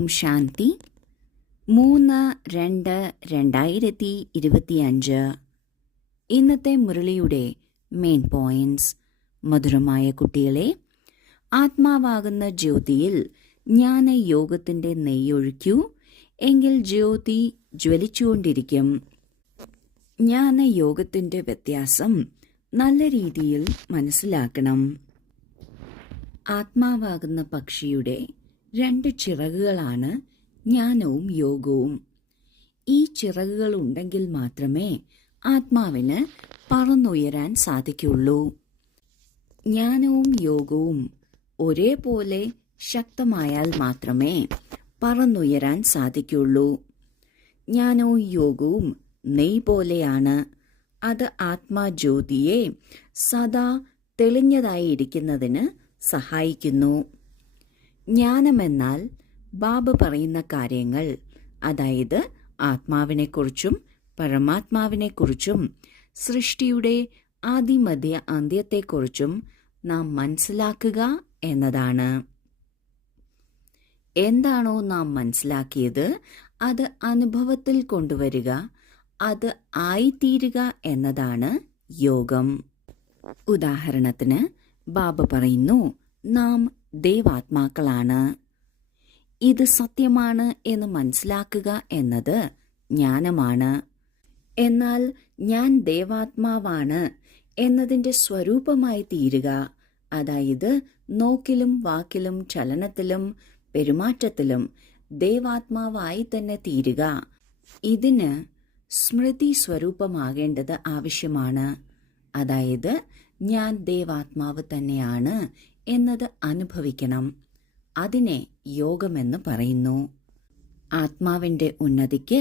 ഓം ശാന്തി. 3/2/2025. ഇന്നത്തെ മുരളിയുടെ main points. മധുരമായ കുട്ടികളെ, ആത്മാവാകുന്ന ജ്യോതിയിൽ ജ്ഞാനയോഗത്തിന്റെ നെയ്യൊഴിക്കൂ, എങ്കിൽ ജ്യോതി ജ്വലിച്ചുകൊണ്ടിരിക്കും. ജ്ഞാനയോഗത്തിന്റെ വ്യത്യാസം നല്ല രീതിയിൽ മനസ്സിലാക്കണം. ആത്മാവാകുന്ന പക്ഷിയുടെ 2 ചിറകുകളാണ് ജ്ഞാനവും യോഗവും. ഈ ചിറകുകൾ ഉണ്ടെങ്കിൽ മാത്രമേ ആത്മാവിന് പറന്നുയരാൻ സാധിക്കുള്ളൂ. ജ്ഞാനവും യോഗവും ഒരേപോലെ ശക്തമായാൽ മാത്രമേ പറന്നുയരാൻ സാധിക്കുള്ളൂ. ജ്ഞാനവും യോഗവും നെയ് പോലെയാണ്. അത് ആത്മാജ്യോതിയെ സദാ തെളിഞ്ഞതായിരിക്കുന്നതിന് സഹായിക്കുന്നു. ജ്ഞാനമെന്നാൽ ബാബ പറയുന്ന കാര്യങ്ങൾ, അതായത് ആത്മാവിനെക്കുറിച്ചും പരമാത്മാവിനെക്കുറിച്ചും സൃഷ്ടിയുടെ ആദിമധ്യ അന്ത്യത്തെക്കുറിച്ചും നാം മനസ്സിലാക്കുക എന്നതാണ്. എന്താണോ നാം മനസ്സിലാക്കിയത് അത് അനുഭവത്തിൽ കൊണ്ടുവരിക, അത് ആയിത്തീരുക എന്നതാണ് യോഗം. ഉദാഹരണത്തിന് ബാബ പറയുന്നു, നാം ദേവാത്മാക്കളാണ്. ഇത് സത്യമാണ് എന്ന് മനസ്സിലാക്കുക എന്നത് ജ്ഞാനമാണ്. എന്നാൽ ഞാൻ ദേവാത്മാവാണ് എന്നതിൻ്റെ സ്വരൂപമായി തീരുക, അതായത് നോക്കിലും വാക്കിലും ചലനത്തിലും പെരുമാറ്റത്തിലും ദേവാത്മാവായി തന്നെ തീരുക, ഇതിന് സ്മൃതി സ്വരൂപമാകേണ്ടത് ആവശ്യമാണ്. അതായത് ഞാൻ ദേവാത്മാവ് തന്നെയാണ് എന്നത് അനുഭവിക്കണം. അതിനെ യോഗമെന്ന് പറയുന്നു. ആത്മാവിൻ്റെ ഉന്നതിക്ക്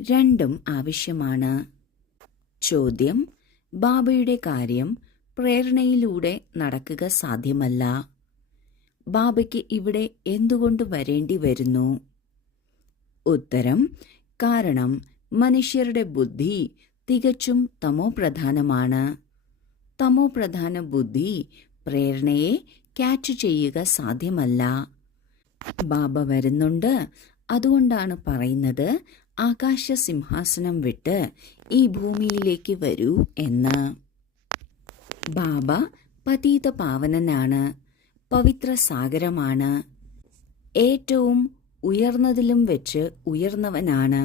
2 ആവശ്യമാണ്. ചോദ്യം: ബാബയുടെ കാര്യം പ്രേരണയിലൂടെ നടക്കുക സാധ്യമല്ല. ബാബയ്ക്ക് ഇവിടെ എന്തുകൊണ്ട് വരേണ്ടി വരുന്നു? ഉത്തരം: കാരണം മനുഷ്യരുടെ ബുദ്ധി തികച്ചും തമോപ്രധാനമാണ്. തമോപ്രധാന ബുദ്ധി പ്രേരണയെ ക്യാച്ച് ചെയ്യുക സാധ്യമല്ല. ബാബ വരുന്നുണ്ട്, അതുകൊണ്ടാണ് പറയുന്നത് ആകാശ സിംഹാസനം വിട്ട് ഈ ഭൂമിയിലേക്ക് വരൂ എന്ന്. ബാബ പതീത പാവനനാണ്, പവിത്ര സാഗരമാണ്, ഏറ്റവും ഉയർന്നതിലും വെച്ച് ഉയർന്നവനാണ്.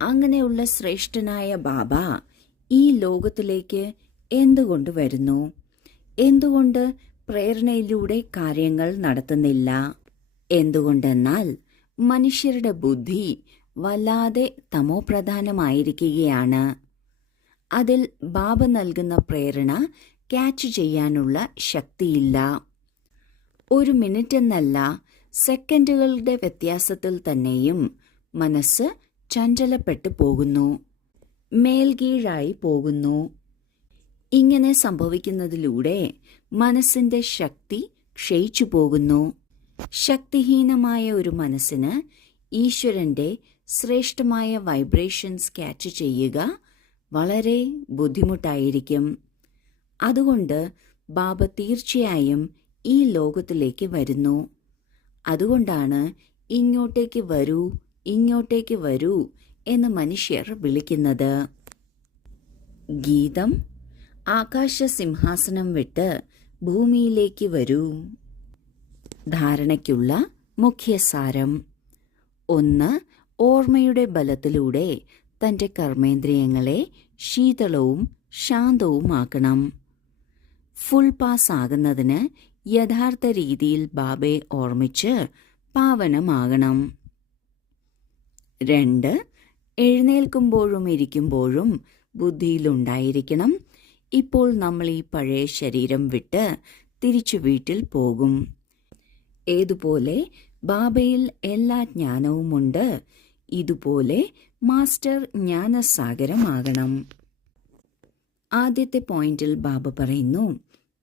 അങ്ങനെയുള്ള ശ്രേഷ്ഠനായ ബാബ ഈ ലോകത്തിലേക്ക് എന്തുകൊണ്ട് വരുന്നു? എന്തുകൊണ്ട് പ്രേരണയിലൂടെ കാര്യങ്ങൾ നടത്തുന്നില്ല? എന്തുകൊണ്ടെന്നാൽ മനുഷ്യരുടെ ബുദ്ധി വല്ലാതെ തമോപ്രധാനമായിരിക്കുകയാണ്. അതിൽ ബാബ നൽകുന്ന പ്രേരണ ക്യാച്ച് ചെയ്യാനുള്ള ശക്തിയില്ല. 1 മിനിറ്റ് എന്നല്ല, സെക്കൻഡുകളുടെ വ്യത്യാസത്തിൽ തന്നെയും മനസ്സ് ചഞ്ചലപ്പെട്ടു പോകുന്നു, മേൽകീഴായി പോകുന്നു. ഇങ്ങനെ സംഭവിക്കുന്നതിലൂടെ മനസ്സിന്റെ ശക്തി ക്ഷയിച്ചു പോകുന്നു. ശക്തിഹീനമായ ഒരു മനസ്സിന് ഈശ്വരന്റെ ശ്രേഷ്ഠമായ വൈബ്രേഷൻസ് ക്യാച്ച് ചെയ്യുക വളരെ ബുദ്ധിമുട്ടായിരിക്കും. അതുകൊണ്ട് ബാബ തീർച്ചയായും ഈ ലോകത്തിലേക്ക് വരുന്നു. അതുകൊണ്ടാണ് ഇങ്ങോട്ടേക്ക് വരൂ, ഇങ്ങോട്ടേക്ക് വരൂ എന്ന് മനുഷ്യർ വിളിക്കുന്നത്. ഗീതം: ആകാശ സിംഹാസനം വിട്ട് ഭൂമിയിലേക്ക് വരൂ. ധാരണയ്ക്കുള്ള മുഖ്യസാരം: 1. ഓർമ്മയുടെ ബലത്തിലൂടെ തന്റെ കർമ്മേന്ദ്രിയങ്ങളെ ശീതളവും ശാന്തവുമാക്കണം. ഫുൾ പാസ് ആകുന്നതിന് യഥാർത്ഥ രീതിയിൽ ബാബയെ ഓർമ്മിച്ച് പാവനമാകണം. 2. എഴുന്നേൽക്കുമ്പോഴും ഇരിക്കുമ്പോഴും ബുദ്ധിയിലുണ്ടായിരിക്കണം, ഇപ്പോൾ നമ്മൾ ഈ പഴയ ശരീരം വിട്ട് തിരിച്ചു വീട്ടിൽ പോകും. ഏതുപോലെ ബാബയിൽ എല്ലാ ജ്ഞാനവുമുണ്ട്, ഇതുപോലെ മാസ്റ്റർ ജ്ഞാനസാഗരമാകണം. ആദ്യത്തെ പോയിന്റിൽ ബാബ പറയുന്നു,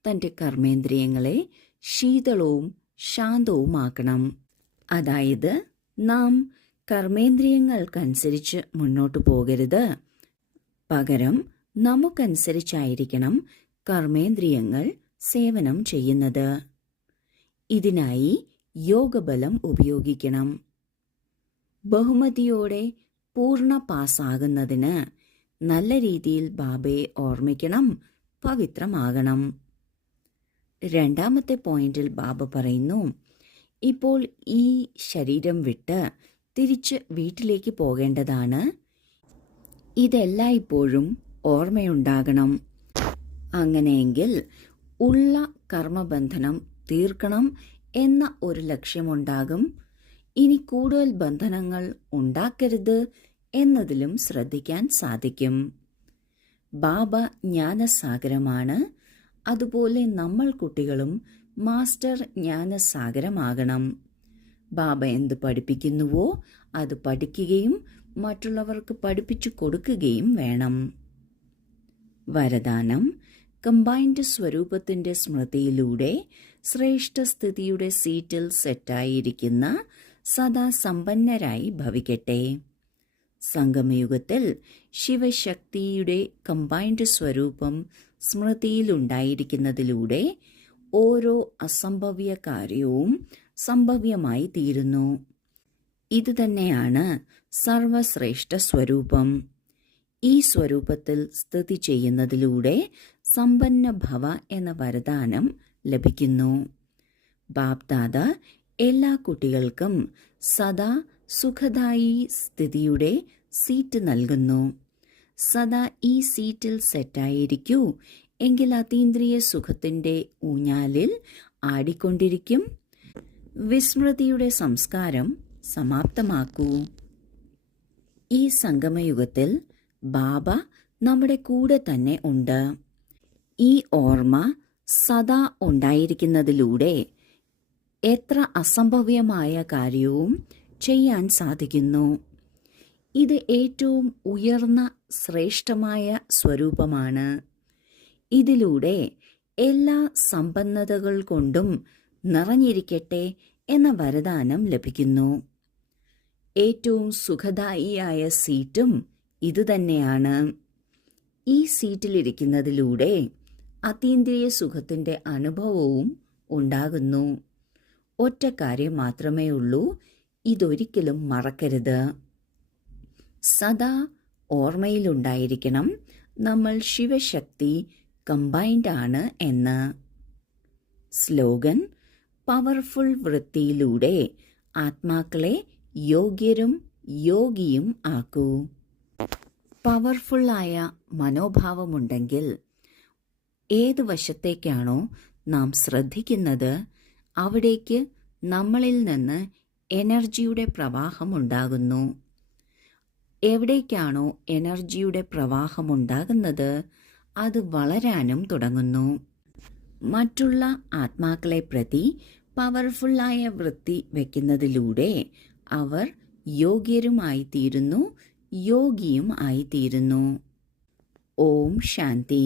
തന്റെ കർമ്മേന്ദ്രിയങ്ങളെ ശീതളവും ശാന്തവുമാക്കണം. അതായത് നാം കർമ്മേന്ദ്രിയങ്ങൾക്കനുസരിച്ച് മുന്നോട്ടു പോകരുത്, പകരം നമുക്കനുസരിച്ചായിരിക്കണം കർമ്മേന്ദ്രിയങ്ങൾ സേവനം ചെയ്യുന്നത്. ഇതിനായി യോഗബലം ഉപയോഗിക്കണം. ബഹുമതിയോടെ പൂർണ്ണ പാസ്സാകുന്നതിന് നല്ല രീതിയിൽ ബാബയെ ഓർമ്മിക്കണം, പവിത്രമാകണം. രണ്ടാമത്തെ പോയിന്റിൽ ബാബ പറയുന്നു, ഇപ്പോൾ ഈ ശരീരം വിട്ട് തിരിച്ച് വീട്ടിലേക്ക് പോകേണ്ടതാണ്. ഇതെല്ലായ്പ്പോഴും ഓർമ്മയുണ്ടാകണം. അങ്ങനെയെങ്കിൽ ഉള്ള കർമ്മബന്ധനം തീർക്കണം എന്ന ഒരു ലക്ഷ്യമുണ്ടാകും. ഇനി കൂടുതൽ ബന്ധനങ്ങൾ ഉണ്ടാക്കരുത് എന്നതിലും ശ്രദ്ധിക്കാൻ സാധിക്കും. ബാബ ജ്ഞാനസാഗരമാണ്. അതുപോലെ നമ്മൾ കുട്ടികളും മാസ്റ്റർ ജ്ഞാനസാഗരമാകണം. ബാബ എന്ത് പഠിപ്പിക്കുന്നുവോ അത് പഠിക്കുകയും മറ്റുള്ളവർക്ക് പഠിപ്പിച്ചു കൊടുക്കുകയും വേണം. വരദാനം: കമ്പൈൻഡ് സ്വരൂപത്തിന്റെ സ്മൃതിയിലൂടെ ശ്രേഷ്ഠസ്ഥിതിയുടെ സീറ്റിൽ സെറ്റായിരിക്കുന്ന സദാ സമ്പന്നരായി ഭവിക്കട്ടെ. സംഗമയുഗത്തിൽ ശിവശക്തിയുടെ കമ്പൈൻഡ് സ്വരൂപം സ്മൃതിയിലുണ്ടായിരിക്കുന്നതിലൂടെ ഓരോ അസംഭവ്യ കാര്യവും സംഭവ്യമായി തീരുന്നു. ഇതുതന്നെയാണ് സർവശ്രേഷ്ഠ സ്വരൂപം. ഈ സ്വരൂപത്തിൽ സ്ഥിതി ചെയ്യുന്നതിലൂടെ സമ്പന്ന ഭവ എന്ന വരദാനം ലഭിക്കുന്നു. ബാപ്ദാദ എല്ലാ കുട്ടികൾക്കും സദാ സുഖദായി സ്ഥിതിയുടെ സീറ്റ് നൽകുന്നു. സദാ ഈ സീറ്റിൽ സെറ്റായിരിക്കൂ, എങ്കിൽ അതീന്ദ്രിയ സുഖത്തിന്റെ ഊഞ്ഞാലിൽ ആടിക്കൊണ്ടിരിക്കും. വിസ്മൃതിയുടെ സംസ്കാരം സമാപ്തമാക്കൂ. ഈ സംഗമയുഗത്തിൽ ബാബ നമ്മുടെ കൂടെ തന്നെ ഉണ്ട്. ഈ ഓർമ്മ സദാ ഉണ്ടായിരിക്കുന്നതിലൂടെ എത്ര അസംഭവ്യമായ കാര്യവും ചെയ്യാൻ സാധിക്കുന്നു. ഇത് ഏറ്റവും ഉയർന്ന ശ്രേഷ്ഠമായ സ്വരൂപമാണ്. ഇതിലൂടെ എല്ലാ സമ്പന്നതകൾ കൊണ്ടും നിറഞ്ഞിരിക്കട്ടെ എന്ന വരദാനം ലഭിക്കുന്നു. ഏറ്റവും സുഖദായിയായ സീറ്റും ഇതുതന്നെയാണ്. ഈ സീറ്റിലിരിക്കുന്നതിലൂടെ അതീന്ദ്രിയ സുഖത്തിന്റെ അനുഭവവും ഉണ്ടാകുന്നു. ഒറ്റ കാര്യം മാത്രമേ ഉള്ളൂ, ഇതൊരിക്കലും മറക്കരുത്. സദാ ഓർമ്മയിലുണ്ടായിരിക്കണം നമ്മൾ ശിവശക്തി കമ്പൈൻഡ് ആണ് എന്ന്. സ്ലോഗൻ: പവർഫുൾ വൃത്തിയിലൂടെ ആത്മാക്കളെ യോഗ്യരും യോഗിയും ആക്കൂ. പവർഫുള്ളായ മനോഭാവമുണ്ടെങ്കിൽ ഏത് വശത്തേക്കാണോ നാം ശ്രദ്ധിക്കുന്നത് അവിടേക്ക് നമ്മളിൽ നിന്ന് എനർജിയുടെ പ്രവാഹമുണ്ടാകുന്നു. എവിടേക്കാണോ എനർജിയുടെ പ്രവാഹമുണ്ടാകുന്നത് അത് വളരാനും തുടങ്ങുന്നു. മറ്റുള്ള ആത്മാക്കളെ പ്രതി പവർഫുള്ളായ വൃത്തി വയ്ക്കുന്നതിലൂടെ അവർ യോഗ്യരുമായിത്തീരുന്നു, യോഗിയും ആയിത്തീരുന്നു. ഓം ശാന്തി.